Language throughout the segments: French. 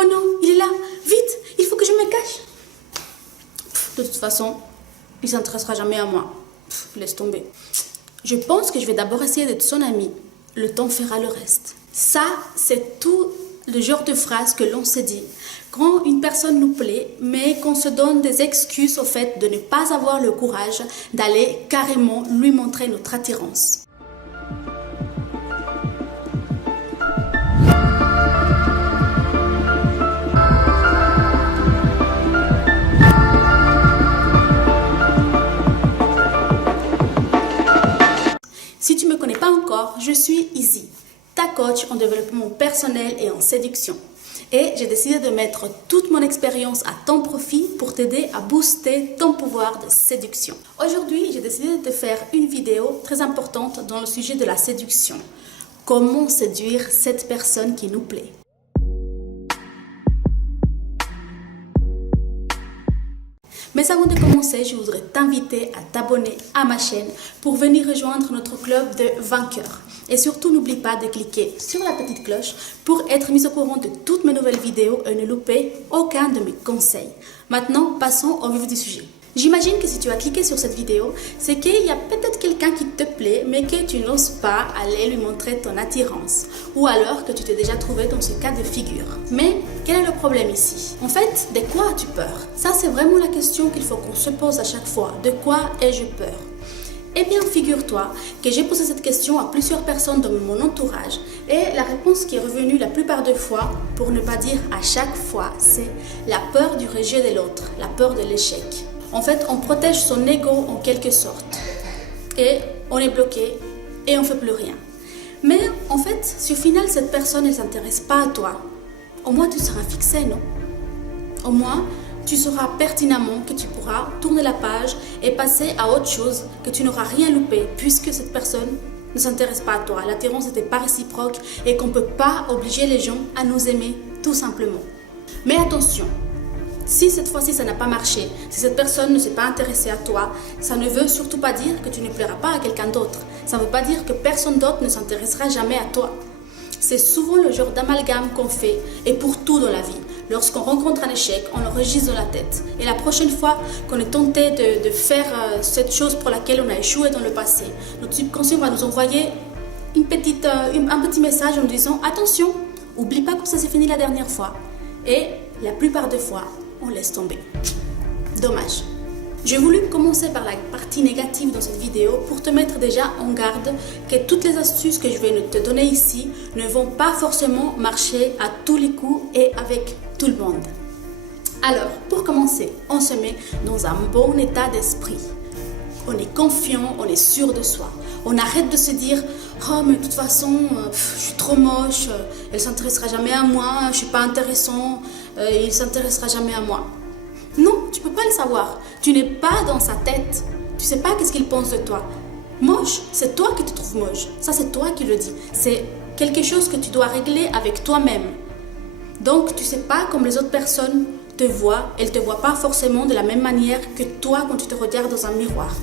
Oh non, il est là, vite, il faut que je me cache. De toute façon, il ne s'intéressera jamais à moi. Laisse tomber. Je pense que je vais d'abord essayer d'être son ami. Le temps fera le reste. Ça, c'est tout le genre de phrase que l'on se dit quand une personne nous plaît, mais qu'on se donne des excuses au fait de ne pas avoir le courage d'aller carrément lui montrer notre attirance. Si tu ne me connais pas encore, je suis Izzy, ta coach en développement personnel et en séduction. Et j'ai décidé de mettre toute mon expérience à ton profit pour t'aider à booster ton pouvoir de séduction. Aujourd'hui, j'ai décidé de te faire une vidéo très importante dans le sujet de la séduction. Comment séduire cette personne qui nous plaît. Mais avant de commencer, je voudrais t'inviter à t'abonner à ma chaîne pour venir rejoindre notre club de vainqueurs. Et surtout, n'oublie pas de cliquer sur la petite cloche pour être mis au courant de toutes mes nouvelles vidéos et ne louper aucun de mes conseils. Maintenant, passons au vif du sujet. J'imagine que si tu as cliqué sur cette vidéo, c'est qu'il y a peut-être quelqu'un qui te plaît, mais que tu n'oses pas aller lui montrer ton attirance. Ou alors que tu t'es déjà trouvé dans ce cas de figure. Mais quel est le problème ici? En fait, de quoi as-tu peur? Ça, c'est vraiment la question qu'il faut qu'on se pose à chaque fois. De quoi ai-je peur? Eh bien, figure-toi que j'ai posé cette question à plusieurs personnes dans mon entourage et la réponse qui est revenue la plupart des fois, pour ne pas dire à chaque fois, c'est la peur du rejet de l'autre, la peur de l'échec. En fait, on protège son ego en quelque sorte et on est bloqué et on ne fait plus rien. Mais en fait, si au final cette personne ne s'intéresse pas à toi, au moins tu seras fixé, non? Au moins, tu sauras pertinemment que tu pourras tourner la page et passer à autre chose, que tu n'auras rien loupé puisque cette personne ne s'intéresse pas à toi. L'attirance n'était pas réciproque et qu'on ne peut pas obliger les gens à nous aimer tout simplement. Mais attention, si cette fois-ci ça n'a pas marché, si cette personne ne s'est pas intéressée à toi, ça ne veut surtout pas dire que tu ne plairas pas à quelqu'un d'autre. Ça ne veut pas dire que personne d'autre ne s'intéressera jamais à toi. C'est souvent le genre d'amalgame qu'on fait et pour tout dans la vie. Lorsqu'on rencontre un échec, on l'enregistre dans la tête. Et la prochaine fois qu'on est tenté de faire cette chose pour laquelle on a échoué dans le passé, notre subconscient va nous envoyer un petit message en nous disant « Attention, oublie pas que ça s'est fini la dernière fois. » Et la plupart des fois, on laisse tomber. Dommage. J'ai voulu commencer par la partie négative dans cette vidéo pour te mettre déjà en garde que toutes les astuces que je vais te donner ici ne vont pas forcément marcher à tous les coups et avec tout le monde. Alors, pour commencer, on se met dans un bon état d'esprit. On est confiant, on est sûr de soi. On arrête de se dire « Oh, mais de toute façon, je suis trop moche, elle ne s'intéressera jamais à moi, je ne suis pas intéressant, il ne s'intéressera jamais à moi. » Non, tu ne peux pas le savoir. Tu n'es pas dans sa tête. Tu ne sais pas qu'est-ce qu'il pense de toi. Moche, c'est toi qui te trouves moche. Ça, c'est toi qui le dis. C'est quelque chose que tu dois régler avec toi-même. Donc, tu ne sais pas comme les autres personnes te voient. Elles ne te voient pas forcément de la même manière que toi quand tu te regardes dans un miroir.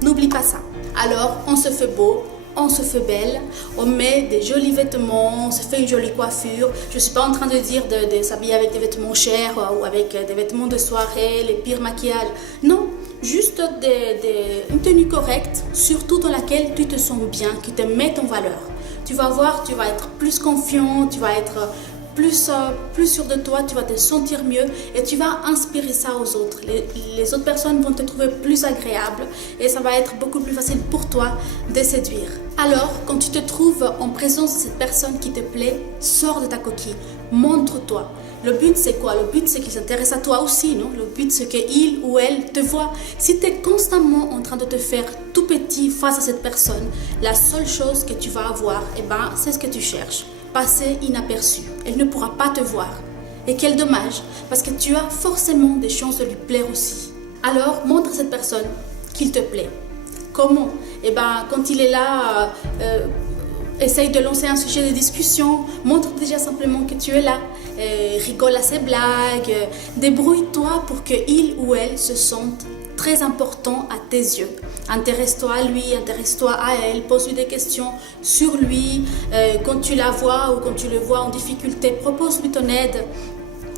N'oublie pas ça. Alors, on se fait beau, on se fait belle, on met des jolis vêtements, on se fait une jolie coiffure. Je ne suis pas en train de dire de s'habiller avec des vêtements chers ou avec des vêtements de soirée, les pires maquillages. Non, juste une tenue correcte, surtout dans laquelle tu te sens bien, qui te met en valeur. Tu vas voir, tu vas être plus confiant, tu vas être plus sûr de toi, tu vas te sentir mieux et tu vas inspirer ça aux autres. Les autres personnes vont te trouver plus agréable et ça va être beaucoup plus facile pour toi de séduire. Alors, quand tu te trouves en présence de cette personne qui te plaît, sors de ta coquille, montre-toi. Le but c'est quoi? Le but c'est qu'il s'intéresse à toi aussi, non? Le but c'est qu'il ou elle te voit. Si tu es constamment en train de te faire tout petit face à cette personne, la seule chose que tu vas avoir, c'est ce que tu cherches. Passer inaperçu. Elle ne pourra pas te voir. Et quel dommage, parce que tu as forcément des chances de lui plaire aussi. Alors, montre à cette personne qu'il te plaît. Comment? Quand il est là, essaye de lancer un sujet de discussion. Montre déjà simplement que tu es là. Rigole à ses blagues. Débrouille-toi pour qu'il ou elle se sente très important à tes yeux. Intéresse-toi à lui, intéresse-toi à elle, pose-lui des questions sur lui. Quand tu la vois ou quand tu le vois en difficulté, propose-lui ton aide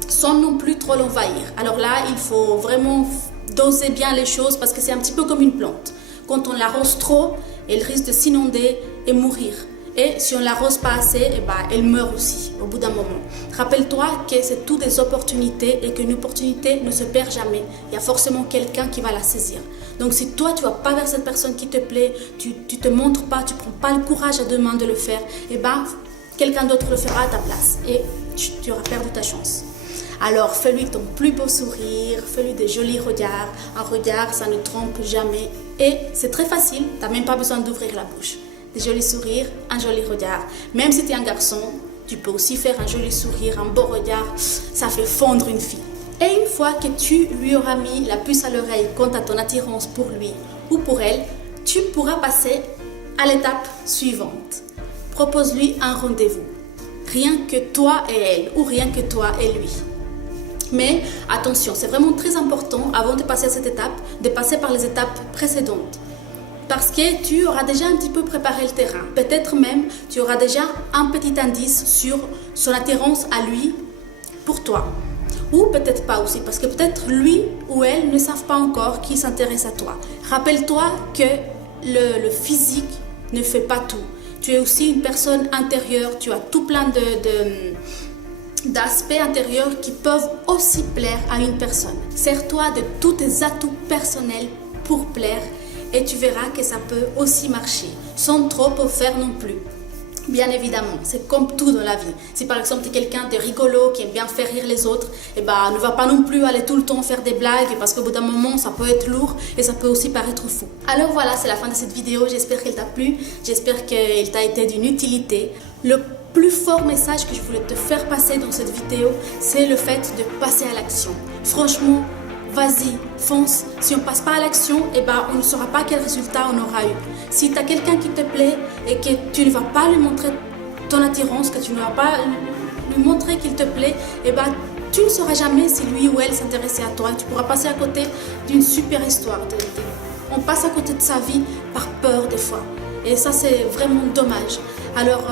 sans non plus trop l'envahir. Alors là, il faut vraiment doser bien les choses parce que c'est un petit peu comme une plante. Quand on l'arrose trop, elle risque de s'inonder et mourir. Et si on ne l'arrose pas assez, elle meurt aussi au bout d'un moment. Rappelle-toi que c'est tout des opportunités et qu'une opportunité ne se perd jamais. Il y a forcément quelqu'un qui va la saisir. Donc si toi tu ne vas pas vers cette personne qui te plaît, tu ne te montres pas, tu ne prends pas le courage à deux mains de le faire, quelqu'un d'autre le fera à ta place et tu auras perdu ta chance. Alors fais-lui ton plus beau sourire, fais-lui des jolis regards. Un regard, ça ne trompe jamais. Et c'est très facile, tu n'as même pas besoin d'ouvrir la bouche. Des jolis sourires, un joli regard. Même si tu es un garçon, tu peux aussi faire un joli sourire, un beau regard. Ça fait fondre une fille. Et une fois que tu lui auras mis la puce à l'oreille quant à ton attirance pour lui ou pour elle, tu pourras passer à l'étape suivante. Propose-lui un rendez-vous. Rien que toi et elle ou rien que toi et lui. Mais attention, c'est vraiment très important avant de passer à cette étape, de passer par les étapes précédentes. Parce que tu auras déjà un petit peu préparé le terrain. Peut-être même tu auras déjà un petit indice sur son attirance à lui pour toi. Ou peut-être pas aussi, parce que peut-être lui ou elle ne savent pas encore qu'il s'intéresse à toi. Rappelle-toi que le physique ne fait pas tout. Tu es aussi une personne intérieure, tu as tout plein d'aspects intérieurs qui peuvent aussi plaire à une personne. Sers-toi de tous tes atouts personnels pour plaire et tu verras que ça peut aussi marcher, sans trop en faire non plus. Bien évidemment, c'est comme tout dans la vie. Si par exemple tu es quelqu'un de rigolo qui aime bien faire rire les autres, ne va pas non plus aller tout le temps faire des blagues parce qu'au bout d'un moment ça peut être lourd et ça peut aussi paraître fou. Alors voilà, c'est la fin de cette vidéo. J'espère qu'elle t'a plu, j'espère qu'elle t'a été d'une utilité. Le plus fort message que je voulais te faire passer dans cette vidéo, c'est le fait de passer à l'action. Franchement, vas-y, fonce. Si on ne passe pas à l'action, on ne saura pas quel résultat on aura eu. Si tu as quelqu'un qui te plaît et que tu ne vas pas lui montrer ton attirance, que tu ne vas pas lui montrer qu'il te plaît, tu ne sauras jamais si lui ou elle s'intéressait à toi. Et tu pourras passer à côté d'une super histoire. On passe à côté de sa vie par peur des fois. Et ça, c'est vraiment dommage. Alors,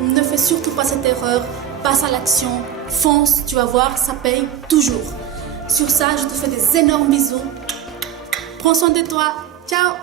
ne fais surtout pas cette erreur. Passe à l'action, fonce, tu vas voir, ça paye toujours. Sur ça, je te fais des énormes bisous. Prends soin de toi. Ciao!